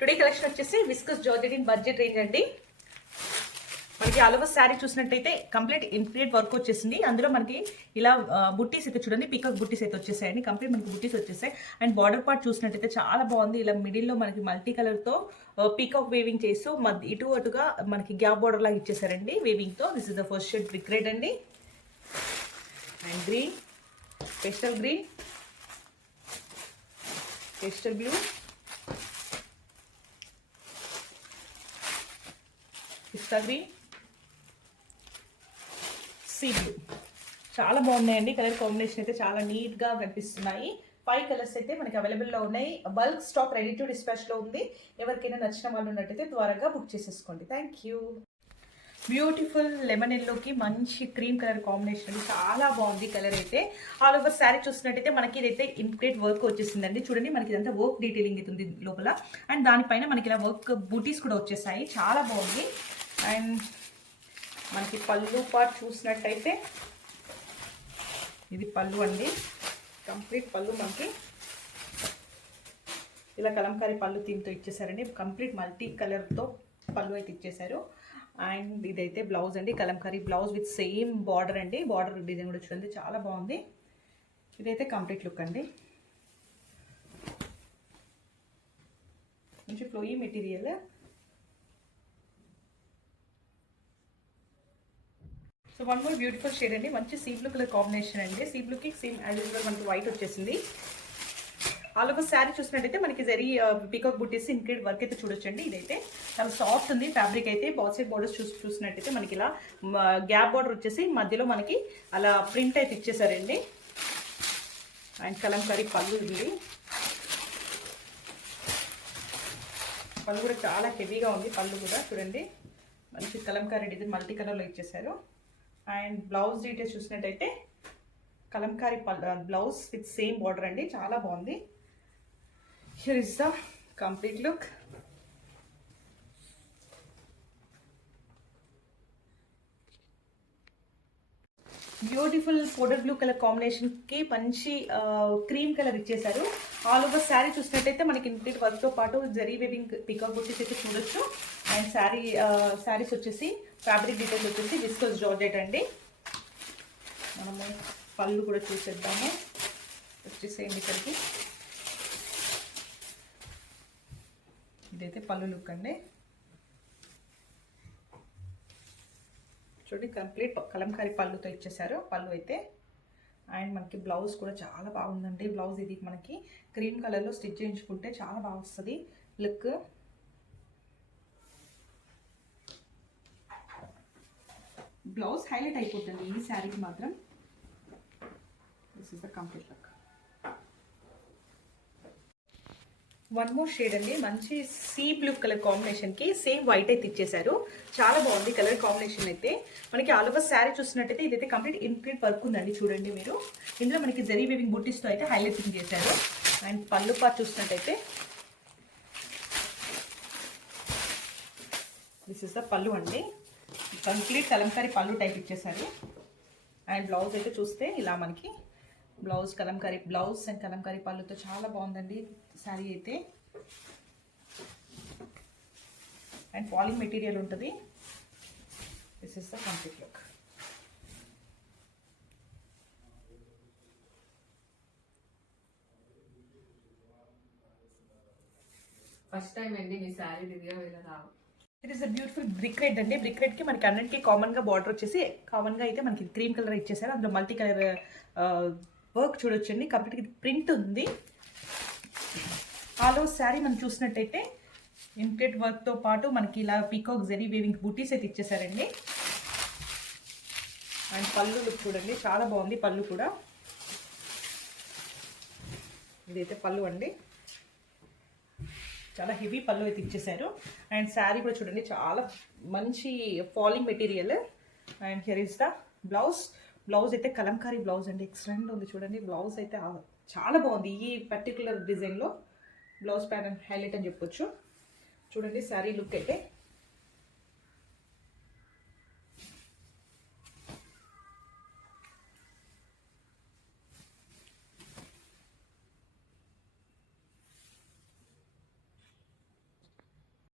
Today collection వచ్చేసి viscous georgette in budget range అండి. మనకి ఆల్ ఓవర్ శారీ చూసినట్టయితే కంప్లీట్ ఇంప్లీట్ వర్క్ వచ్చేసింది. అందులో మనకి ఇలా బుట్టీస్ అయితే చూడండి, పీకాక్ బుట్టీస్ అయితే వచ్చేసాయండి. కంప్లీట్ మనకి బుట్టీస్ వచ్చేసాయి. అండ్ బార్డర్ పార్ట్ చూసినట్టయితే చాలా బాగుంది. ఇలా మిడిల్లో మనకి మల్టీ కలర్తో పీకాక్ వేవింగ్ చేస్తూ ఇటు అటుగా మనకి గ్యాప్ బార్డర్ లాగా ఇచ్చేసారండి వేవింగ్తో. This is the first shade brick red అండి. And green, pastel green, pastel blue, pista green, sea blue. చాలా బాగున్నాయండి. కలర్ కాంబినేషన్ అయితే చాలా నీట్గా కనిపిస్తున్నాయి. 5 కలర్స్ అయితే మనకి అవైలబుల్లో ఉన్నాయి. బల్క్ స్టాక్ రెడీ టు డిస్పాచ్లో ఉంది. ఎవరికైనా నచ్చిన వాళ్ళు ఉన్నట్టయితే త్వరగా బుక్ చేసేసుకోండి. Thank you. బ్యూటిఫుల్ లెమన్ ఎల్లోకి మంచి క్రీమ్ కలర్ కాంబినేషన్ అండి. చాలా బాగుంది కలర్ అయితే. ఆల్ ఓవర్ శారీ చూసినట్టయితే మనకి ఇదైతే ఇంప్లీట్ వర్క్ వచ్చేసిందండి. చూడండి మనకి ఇదంతా వర్క్ డీటెయిలింగ్ అయితే ఉంది లోపల. అండ్ దానిపైన మనకి ఇలా వర్క్ బూటీస్ కూడా వచ్చేసాయి. చాలా బాగుంది. అండ్ మనకి పళ్ళు పార్ట్ చూసినట్టయితే ఇది పళ్ళు అండి. కంప్లీట్ పళ్ళు మనకి ఇలా కలంకారీ పళ్ళు థీమ్తో ఇచ్చేసారండి. కంప్లీట్ మల్టీ కలర్తో పళ్ళు అయితే ఇచ్చేసారు. అండ్ ఇదైతే బ్లౌజ్ అండి, Kalamkari blouse with same border అండి. బార్డర్ డిజైన్ కూడా చూడండి చాలా బాగుంది. ఇదైతే కంప్లీట్ లుక్ అండి. మంచి flowy material. So one more beautiful shade అండి. మంచి సీ బ్లూ కలర్ కాంబినేషన్ అండి. సీ బ్లూకి సేమ్ యాజ్ యూజువల్ మనకి వైట్ వచ్చేసింది. ఆల్ ఓవర్ శారీ చూసినట్టయితే మనకి జరీ పీకాక్ బుట్టీస్ ఇంక్రీడ్ వర్క్ అయితే చూడొచ్చండి. ఇదైతే చాలా సాఫ్ట్ ఉంది ఫ్యాబ్రిక్ అయితే. బాత్ సైడ్ బార్డర్స్ చూసినట్టయితే మనకి ఇలా గ్యాప్ బార్డర్ వచ్చేసి మధ్యలో మనకి అలా ప్రింట్ అయితే ఇచ్చేసారండి. అండ్ కలంకారీ పళ్ళు ఉంది. పళ్ళు కూడా చాలా హెవీగా ఉంది. పళ్ళు కూడా చూడండి మంచి కలంకారీ డిజైన్ మల్టీ కలర్లో ఇచ్చేసారు. అండ్ బ్లౌజ్ డీటెయిల్స్ చూసినట్టయితే Kalamkari blouse with same border అండి. చాలా బాగుంది. Here is the complete look. Beautiful powder blue colour కాంబినేషన్కి మంచి క్రీమ్ కలర్ ఇచ్చేసారు. ఆల్ ఓవర్ శారీ చూసినట్టయితే మనకి ఇంప్లీట్ వర్క్తో పాటు జరీ వేవింగ్ పికాక్ బుట్టీస్ అయితే చూడొచ్చు. అండ్ శారీస్ వచ్చేసి ఫ్యాబ్రిక్ డీటెయిల్స్ వచ్చేసి విస్కస్ జార్జెట్ అండి. మనము పళ్ళు కూడా చూసేద్దాము. వచ్చేసేయండి ఇక్కడికి. ఇదైతే పళ్ళు లుక్ అండి. చూడండి కంప్లీట్ కలంకారీ పళ్ళుతో ఇచ్చేసారు పళ్ళు అయితే. అండ్ మనకి బ్లౌజ్ కూడా చాలా బాగుందండి. బ్లౌజ్ ఇది మనకి క్రీమ్ కలర్లో స్టిచ్ చేయించుకుంటే చాలా బాగా వస్తుంది లుక్. బ్లౌజ్ హైలైట్ అయిపోతుంది ఈ శారీకి మాత్రం. This is the complete look. One more shade అండి. మంచి సీ బ్లూ కలర్ కాంబినేషన్కి సేమ్ వైట్ అయితే ఇచ్చేసారు. చాలా బాగుంది కలర్ కాంబినేషన్ అయితే. మనకి ఆల్ ఓవర్ శారీ చూసినట్టయితే ఇదైతే కంప్లీట్ ఇంప్లీట్ వర్క్ ఉందండి. చూడండి మీరు. ఇందులో మనకి జరీ వేవింగ్ బుట్టీస్తో అయితే హైలైటింగ్ చేశారు. అండ్ పళ్ళు పార్ట్ చూసినట్టయితే దిస్ ఇస్ ద పళ్ళు అండి. కంప్లీట్ కలంకారీ పళ్ళు టైప్ ఇచ్చేసారు. అండ్ బ్లౌజ్ అయితే చూస్తే ఇలా మనకి blouse kalamkari blouse and kalamkari పళ్ళుతో చాలా బాగుందండి శారీ అయితే. అండ్ ఫాలింగ్ మెటీరియల్ ఉంటుంది. This is the complete look. First time అండి మీ శారీ రివ్యూ ఇలా రావు. It is a beautiful brick red అండి. బ్రిక్ రెడ్కి మనకి అన్నిటికీ కామన్గా బార్డర్ వచ్చేసి కామన్గా అయితే మనకి క్రీమ్ కలర్ ఇచ్చేసారు. అందులో మల్టీ కలర్ వర్క్ చూడొచ్చండి. కంప్లీట్గా ప్రింట్ ఉంది. ఆల్ ఓవర్ శారీ మనం చూసినట్టయితే ఇంప్లీట్ వర్క్తో పాటు మనకి ఇలా పీకాక్ జరీ వేవింగ్ బూటీస్ అయితే ఇచ్చేసారండి. అండ్ పళ్ళు లుక్ చూడండి చాలా బాగుంది. పళ్ళు కూడా ఇదైతే పళ్ళు అండి. చాలా హెవీ పళ్ళు అయితే ఇచ్చేసారు. అండ్ శారీ కూడా చూడండి చాలా మంచి falling material. And here is the blouse. Blouse అయితే కలంకారీ బ్లౌజ్ అండి. ఎక్సలెంట్ ఉంది చూడండి. బ్లౌజ్ అయితే చాలా బాగుంది. ఈ పర్టికులర్ డిజైన్లో బ్లౌజ్ ప్యాటర్న్ హైలైట్ అని చెప్పొచ్చు. చూడండి శారీ లుక్ అయితే